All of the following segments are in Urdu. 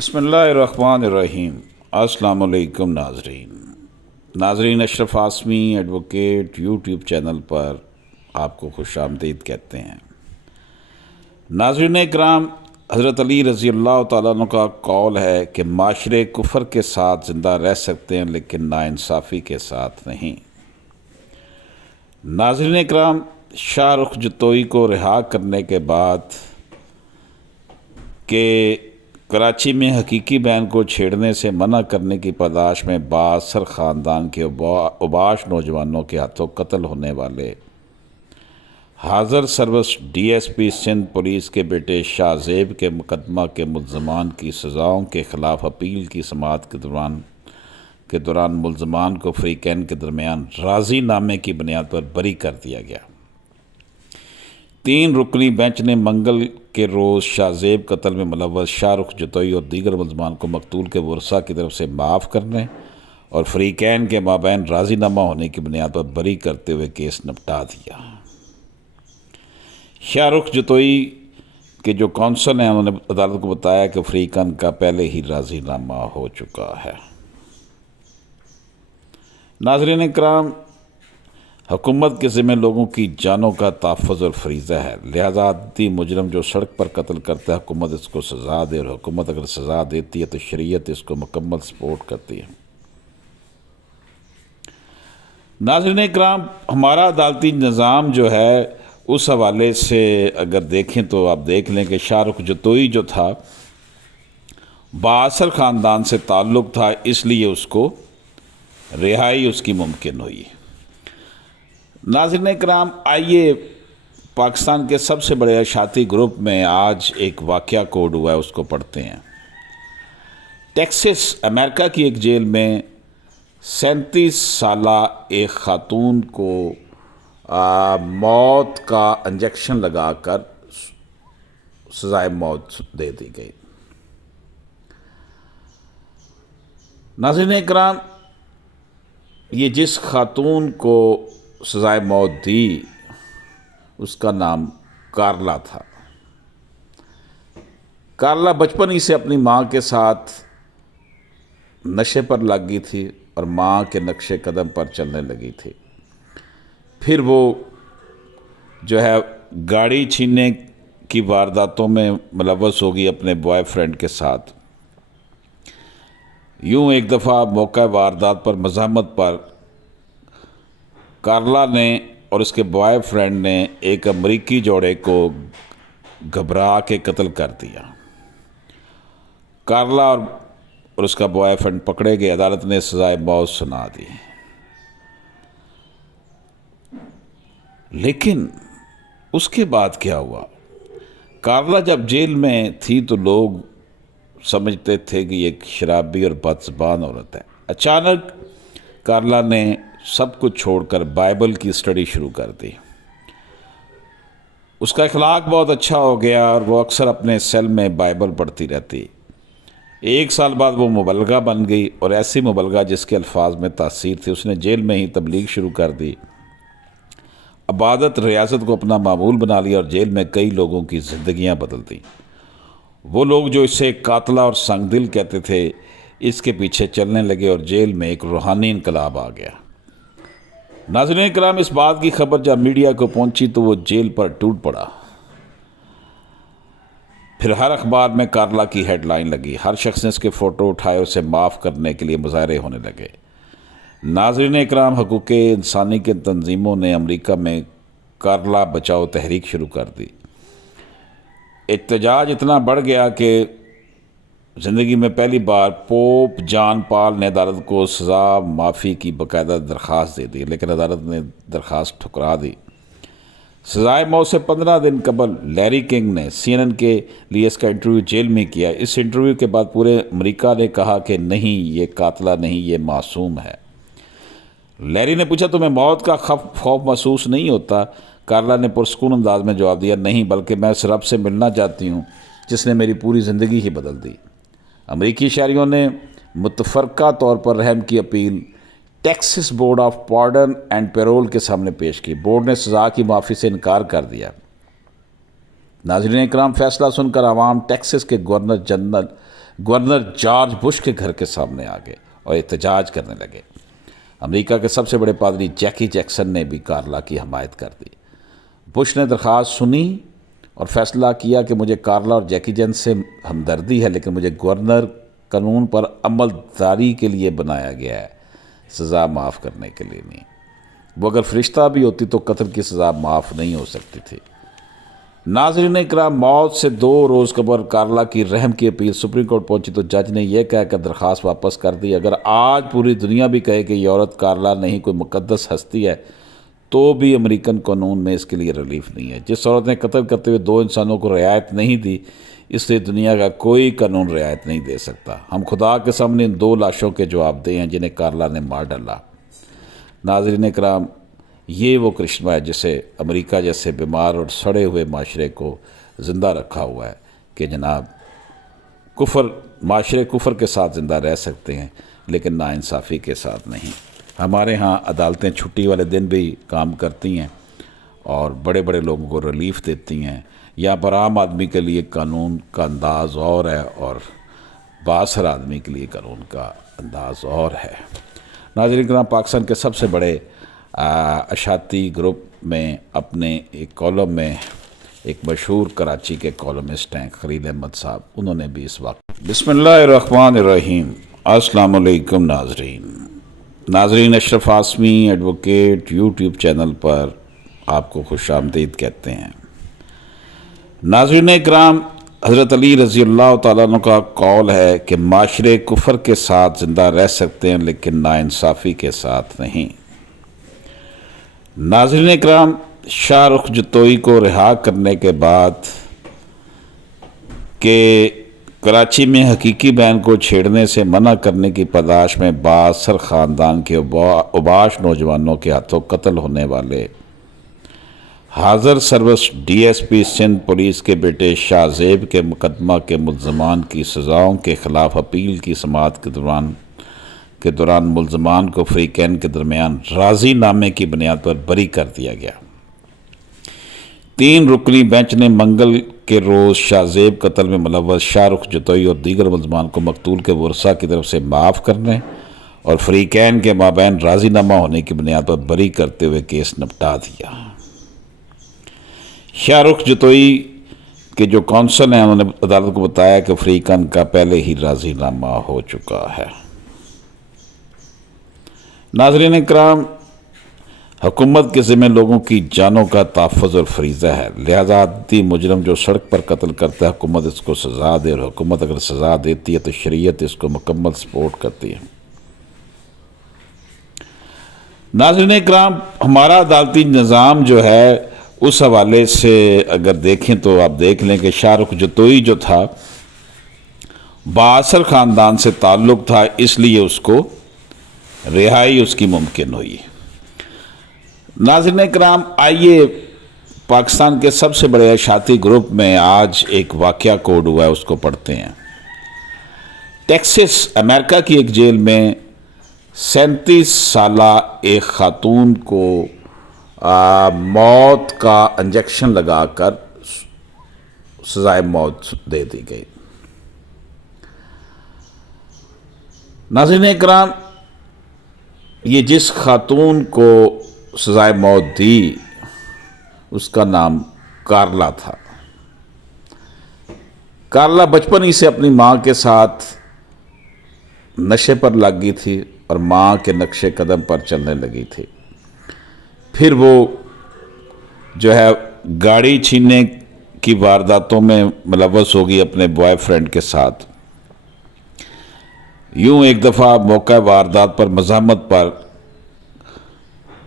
بسم اللہ الرحمن الرحیم۔ السلام علیکم ناظرین اشرف عاصمی ایڈوکیٹ یوٹیوب چینل پر آپ کو خوش آمدید کہتے ہیں۔ ناظرین اکرام، حضرت علی رضی اللہ تعالیٰ عنہ کا قول ہے کہ معاشرے کفر کے ساتھ زندہ رہ سکتے ہیں لیکن ناانصافی کے ساتھ نہیں۔ ناظرین اکرام، شاہ رخ جتوئی کو رہا کرنے کے بعد کہ کراچی میں حقیقی بہن کو چھیڑنے سے منع کرنے کی پاداش میں بااثر خاندان کے اوباش نوجوانوں کے ہاتھوں قتل ہونے والے حاضر service D S P Sindh police کے بیٹے شاہ زیب کے مقدمہ کے ملزمان کی سزاؤں کے خلاف اپیل کی سماعت کے دوران ملزمان کو فریقین کے درمیان راضی نامے کی بنیاد پر بری کر دیا گیا۔ 3 رکنی بینچ نے منگل کے روز شاہ زیب قتل میں ملوث شاہ رخ جتوئی اور دیگر ملزمان کو مقتول کے ورثاء کی طرف سے معاف کرنے اور فریقین کے مابین راضی نامہ ہونے کی بنیاد پر بری کرتے ہوئے کیس نپٹا دیا۔ شاہ رخ جتوئی کے جو کونسل ہیں انہوں نے عدالت کو بتایا کہ فریقین کا پہلے ہی راضی نامہ ہو چکا ہے۔ ناظرین اکرام، حکومت کے ذمہ لوگوں کی جانوں کا تحفظ اور فریضہ ہے، لہذا عادی مجرم جو سڑک پر قتل کرتا ہے حکومت اس کو سزا دے، اور حکومت اگر سزا دیتی ہے تو شریعت اس کو مکمل سپورٹ کرتی ہے۔ ناظرین اکرام، ہمارا عدالتی نظام جو ہے اس حوالے سے اگر دیکھیں تو آپ دیکھ لیں کہ شاہ رخ جتوئی جو تھا بااثر خاندان سے تعلق تھا، اس لیے اس کو رہائی اس کی ممکن ہوئی۔ ناظرین اکرام، آئیے پاکستان کے سب سے بڑے اشاعتی گروپ میں آج ایک واقعہ کوڈ ہوا ہے، اس کو پڑھتے ہیں۔ ٹیکساس امریکہ کی ایک جیل میں 37 سالہ ایک خاتون کو موت کا انجیکشن لگا کر سزائے موت دے دی گئی۔ ناظرین اکرام، یہ جس خاتون کو سزائے موت دی اس کا نام کارلا تھا۔ کارلا بچپن ہی سے اپنی ماں کے ساتھ نشے پر لگ گئی تھی اور ماں کے نقش قدم پر چلنے لگی تھی۔ پھر وہ جو ہے گاڑی چھیننے کی وارداتوں میں ملوث ہو گئی اپنے بوائے فرینڈ کے ساتھ۔ یوں ایک دفعہ موقع واردات پر مزاحمت پر کارلا نے اور اس کے بوائے فرینڈ نے ایک امریکی جوڑے کو گھبرا کے قتل کر دیا۔ کارلا اور اس کا بوائے فرینڈ پکڑے گئے، عدالت نے سزائے موت سنا دی۔ لیکن اس کے بعد کیا ہوا؟ کارلا جب جیل میں تھی تو لوگ سمجھتے تھے کہ یہ ایک شرابی اور بدزبان عورت ہے۔ اچانک کارلا نے سب کچھ چھوڑ کر بائبل کی اسٹڈی شروع کر دی۔ اس کا اخلاق بہت اچھا ہو گیا اور وہ اکثر اپنے سیل میں بائبل پڑھتی رہتی۔ 1 سال بعد وہ مبلغہ بن گئی، اور ایسی مبلغہ جس کے الفاظ میں تاثیر تھی۔ اس نے جیل میں ہی تبلیغ شروع کر دی، عبادت ریاضت کو اپنا معمول بنا لیا اور جیل میں کئی لوگوں کی زندگیاں بدل دیں۔ وہ لوگ جو اسے قاتلہ اور سنگ دل کہتے تھے اس کے پیچھے چلنے لگے اور جیل میں ایک روحانی انقلاب آ گیا۔ ناظرین کرام، اس بات کی خبر جب میڈیا کو پہنچی تو وہ جیل پر ٹوٹ پڑا۔ پھر ہر اخبار میں کارلا کی ہیڈ لائن لگی، ہر شخص نے اس کے فوٹو اٹھائے، اسے معاف کرنے کے لیے مظاہرے ہونے لگے۔ ناظرین اکرام، حقوق انسانی کے تنظیموں نے امریکہ میں کارلا بچاؤ تحریک شروع کر دی۔ احتجاج اتنا بڑھ گیا کہ زندگی میں پہلی بار پوپ جان پال نے عدالت کو سزا معافی کی باقاعدہ درخواست دے دی، لیکن عدالت نے درخواست ٹھکرا دی۔ سزائے موت سے 15 دن قبل لیری کنگ نے CNN کے لیے اس کا انٹرویو جیل میں کیا۔ اس انٹرویو کے بعد پورے امریکہ نے کہا کہ نہیں، یہ قاتلہ نہیں، یہ معصوم ہے۔ لیری نے پوچھا، تمہیں موت کا خوف محسوس نہیں ہوتا؟ کارلا نے پرسکون انداز میں جواب دیا، نہیں، بلکہ میں اس رب سے ملنا چاہتی ہوں جس نے میری پوری زندگی ہی بدل دی۔ امریکی شہریوں نے متفرقہ طور پر رحم کی appeal Texas board of pardon and parole کے سامنے پیش کی۔ بورڈ نے سزا کی معافی سے انکار کر دیا۔ ناظرین اکرام، فیصلہ سن کر عوام ٹیکساس کے governor general governor George Bush کے گھر کے سامنے آ گئے اور احتجاج کرنے لگے۔ امریکہ کے سب سے بڑے پادری جیکی جیکسن نے بھی کارلا کی حمایت کر دی۔ بش نے درخواست سنی اور فیصلہ کیا کہ مجھے کارلا اور جیکی جین سے ہمدردی ہے، لیکن مجھے گورنر قانون پر عمل داری کے لیے بنایا گیا ہے، سزا معاف کرنے کے لیے نہیں۔ وہ اگر فرشتہ بھی ہوتی تو قتل کی سزا معاف نہیں ہو سکتی تھی۔ ناظرین اکرام، موت سے 2 روز قبل کارلا کی رحم کی اپیل سپریم کورٹ پہنچی تو جج نے یہ کہہ کر درخواست واپس کر دی، اگر آج پوری دنیا بھی کہے کہ یہ عورت کارلا نہیں کوئی مقدس ہستی ہے تو بھی امریکن قانون میں اس کے لیے ریلیف نہیں ہے۔ جس عورت نے قتل کرتے ہوئے 2 انسانوں کو رعایت نہیں دی، اس لیے دنیا کا کوئی قانون رعایت نہیں دے سکتا۔ ہم خدا کے سامنے ان 2 لاشوں کے جواب دہ ہیں جنہیں کارلا نے مار ڈالا۔ ناظرین اکرام، یہ وہ کرشمہ ہے جسے امریکہ جیسے بیمار اور سڑے ہوئے معاشرے کو زندہ رکھا ہوا ہے کہ جناب معاشرے کفر کے ساتھ زندہ رہ سکتے ہیں لیکن ناانصافی کے ساتھ نہیں۔ ہمارے ہاں عدالتیں چھٹی والے دن بھی کام کرتی ہیں اور بڑے بڑے لوگوں کو ریلیف دیتی ہیں۔ یہاں پر عام آدمی کے لیے قانون کا انداز اور ہے اور بااثر آدمی کے لیے قانون کا انداز اور ہے۔ ناظرین کرام، پاکستان کے سب سے بڑے اشاعتی گروپ میں اپنے ایک کالم میں ایک مشہور کراچی کے کالمسٹ ہیں خلیل احمد صاحب، انہوں نے بھی اس وقت بسم اللہ الرحمن الرحیم۔ السلام علیکم ناظرین، اشرف عاصمی ایڈوکیٹ یوٹیوب چینل پر آپ کو خوش آمدید کہتے ہیں۔ ناظرین اکرام، حضرت علی رضی اللہ تعالیٰ عنہ کا قول ہے کہ معاشرے کفر کے ساتھ زندہ رہ سکتے ہیں لیکن ناانصافی کے ساتھ نہیں۔ ناظرین اکرام، شاہ رخ جتوئی کو رہا کرنے کے بعد کہ کراچی میں حقیقی بہن کو چھیڑنے سے منع کرنے کی پاداش میں بااثر خاندان کے اوباش نوجوانوں کے ہاتھوں قتل ہونے والے حاضر service D S P Sindh police کے بیٹے شاہ زیب کے مقدمہ کے ملزمان کی سزاؤں کے خلاف اپیل کی سماعت کے دوران ملزمان کو فریقین کے درمیان راضی نامے کی بنیاد پر بری کر دیا گیا۔ 3 رکنی بینچ نے منگل کے روز شاہ زیب قتل میں ملوث شاہ رخ جتوئی اور دیگر ملزمان کو مقتول کے ورثاء کی طرف سے معاف کرنے اور فریقین کے مابین راضی نامہ ہونے کی بنیاد پر بری کرتے ہوئے کیس نپٹا دیا۔ شاہ رخ جتوئی کے جو کونسل ہیں انہوں نے عدالت کو بتایا کہ فریقین کا پہلے ہی راضی نامہ ہو چکا ہے۔ ناظرین اکرام، حکومت کے ذمہ لوگوں کی جانوں کا تحفظ اور فریضہ ہے، لہذا عادی مجرم جو سڑک پر قتل کرتا ہے حکومت اس کو سزا دے، اور حکومت اگر سزا دیتی ہے تو شریعت اس کو مکمل سپورٹ کرتی ہے۔ ناظرین اکرام، ہمارا عدالتی نظام جو ہے اس حوالے سے اگر دیکھیں تو آپ دیکھ لیں کہ شاہ رخ جتوئی جو تھا بااثر خاندان سے تعلق تھا، اس لیے اس کو رہائی اس کی ممکن ہوئی۔ ناظرین اکرام، آئیے پاکستان کے سب سے بڑے اشاعتی گروپ میں آج ایک واقعہ کوڈ ہوا ہے، اس کو پڑھتے ہیں۔ ٹیکسس امریکہ کی ایک جیل میں 37 سالہ ایک خاتون کو موت کا انجیکشن لگا کر سزائے موت دے دی گئی۔ ناظرین اکرام، یہ جس خاتون کو سزائے موت دی اس کا نام کارلا تھا۔ کارلا بچپن ہی سے اپنی ماں کے ساتھ نشے پر لگ گئی تھی اور ماں کے نقش قدم پر چلنے لگی تھی۔ پھر وہ جو ہے گاڑی چھیننے کی وارداتوں میں ملوث ہو گئی اپنے بوائے فرینڈ کے ساتھ۔ یوں ایک دفعہ موقع واردات پر مزاحمت پر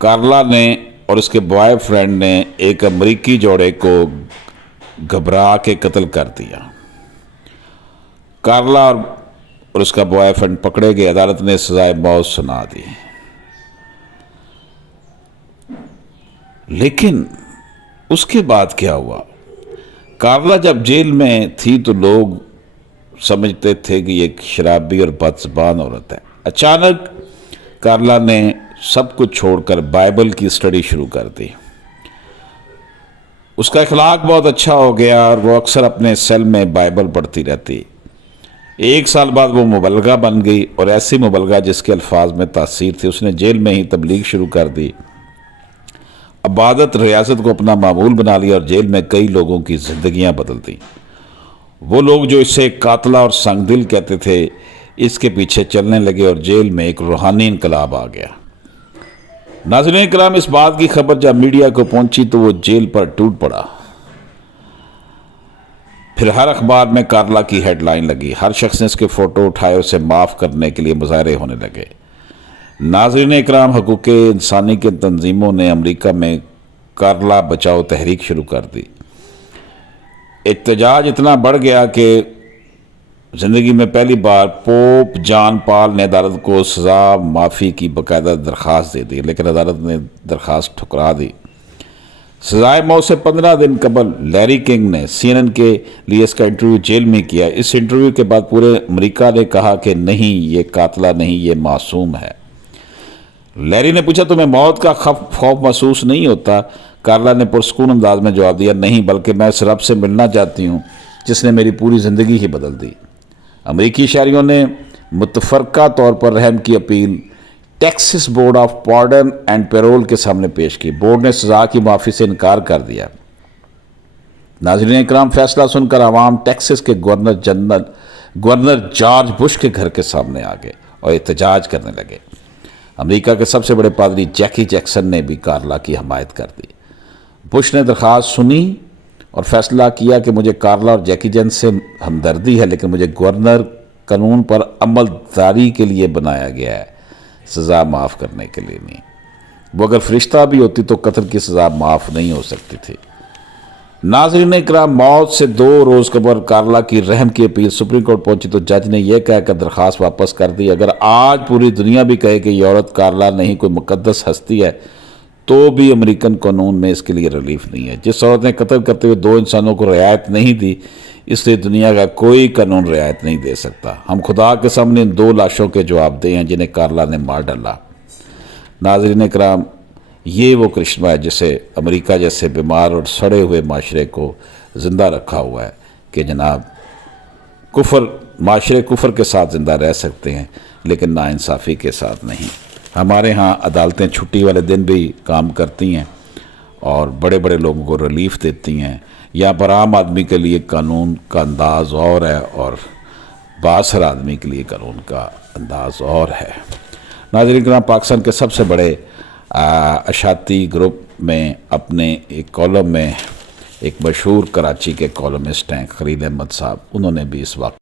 کارلا نے اور اس کے بوائے فرینڈ نے ایک امریکی جوڑے کو گھبرا کے قتل کر دیا۔ کارلا اور اس کا بوائے فرینڈ پکڑے گئے، عدالت نے سزائے موت سنا دی۔ لیکن اس کے بعد کیا ہوا؟ کارلا جب جیل میں تھی تو لوگ سمجھتے تھے کہ یہ ایک شرابی اور بدزبان عورت ہے۔ اچانک کارلا نے سب کچھ چھوڑ کر بائبل کی اسٹڈی شروع کر دی۔ اس کا اخلاق بہت اچھا ہو گیا اور وہ اکثر اپنے سیل میں بائبل پڑھتی رہتی۔ 1 سال بعد وہ مبلغہ بن گئی، اور ایسی مبلغہ جس کے الفاظ میں تاثیر تھی، اس نے جیل میں ہی تبلیغ شروع کر دی، عبادت ریاضت کو اپنا معمول بنا لیا، اور جیل میں کئی لوگوں کی زندگیاں بدل دیں۔ وہ لوگ جو اسے قاتلہ اور سنگ دل کہتے تھے، اس کے پیچھے چلنے لگے، اور جیل میں ایک روحانی انقلاب آ گیا۔ ناظرین کرام، اس بات کی خبر جب میڈیا کو پہنچی تو وہ جیل پر ٹوٹ پڑا۔ پھر ہر اخبار میں کارلا کی ہیڈ لائن لگی، ہر شخص نے اس کے فوٹو اٹھائے، اسے معاف کرنے کے لیے مظاہرے ہونے لگے۔ ناظرین اکرام، حقوق انسانی کے تنظیموں نے امریکہ میں کارلا بچاؤ تحریک شروع کر دی۔ احتجاج اتنا بڑھ گیا کہ زندگی میں پہلی بار پوپ جان پال نے عدالت کو سزا معافی کی باقاعدہ درخواست دے دی، لیکن عدالت نے درخواست ٹھکرا دی۔ سزائے موت سے 15 دن قبل لیری کنگ نے CNN کے لیے اس کا انٹرویو جیل میں کیا۔ اس انٹرویو کے بعد پورے امریکہ نے کہا کہ نہیں، یہ قاتلہ نہیں، یہ معصوم ہے۔ لیری نے پوچھا، تمہیں موت کا خوف محسوس نہیں ہوتا؟ کارلا نے پرسکون انداز میں جواب دیا، نہیں، بلکہ میں اس رب سے ملنا چاہتی ہوں جس نے میری پوری زندگی ہی بدل دی۔ امریکی شہریوں نے متفرقہ طور پر رحم کی appeal Texas board of pardon and parole کے سامنے پیش کی۔ بورڈ نے سزا کی معافی سے انکار کر دیا۔ ناظرین اکرام، فیصلہ سن کر عوام ٹیکسس کے گورنر جارج بش کے گھر کے سامنے آ گئے اور احتجاج کرنے لگے۔ امریکہ کے سب سے بڑے پادری جیکی جیکسن نے بھی کارلا کی حمایت کر دی۔ بش نے درخواست سنی اور فیصلہ کیا کہ مجھے کارلا اور جیکی جن سے ہمدردی ہے، لیکن مجھے گورنر قانون پر عمل داری کے لیے بنایا گیا ہے، سزا معاف کرنے کے لیے نہیں۔ وہ اگر فرشتہ بھی ہوتی تو قتل کی سزا معاف نہیں ہو سکتی تھی۔ ناظرین اکرام، موت سے 2 روز قبل کارلا کی رحم کی اپیل سپریم کورٹ پہنچی تو جج نے یہ کہہ کر درخواست واپس کر دی، اگر آج پوری دنیا بھی کہے کہ یہ عورت کارلا نہیں کوئی مقدس ہستی ہے تو بھی امریکن قانون میں اس کے لیے ریلیف نہیں ہے۔ جس عورت نے قتل کرتے ہوئے 2 انسانوں کو رعایت نہیں دی، اس لیے دنیا کا کوئی قانون رعایت نہیں دے سکتا۔ ہم خدا کے سامنے ان 2 لاشوں کے جواب دے ہیں جنہیں کارلا نے مار ڈالا۔ ناظرین اکرام، یہ وہ کرشمہ ہے جسے امریکہ جیسے بیمار اور سڑے ہوئے معاشرے کو زندہ رکھا ہوا ہے کہ جناب معاشرے کفر کے ساتھ زندہ رہ سکتے ہیں لیکن ناانصافی کے ساتھ نہیں۔ ہمارے ہاں عدالتیں چھٹی والے دن بھی کام کرتی ہیں اور بڑے بڑے لوگوں کو ریلیف دیتی ہیں۔ یہاں پر عام آدمی کے لیے قانون کا انداز اور ہے اور بااثر آدمی کے لیے قانون کا انداز اور ہے۔ ناظرین کرام، پاکستان کے سب سے بڑے اشاعتی گروپ میں اپنے ایک کالم میں ایک مشہور کراچی کے کالمسٹ ہیں خلیل احمد صاحب، انہوں نے بھی اس وقت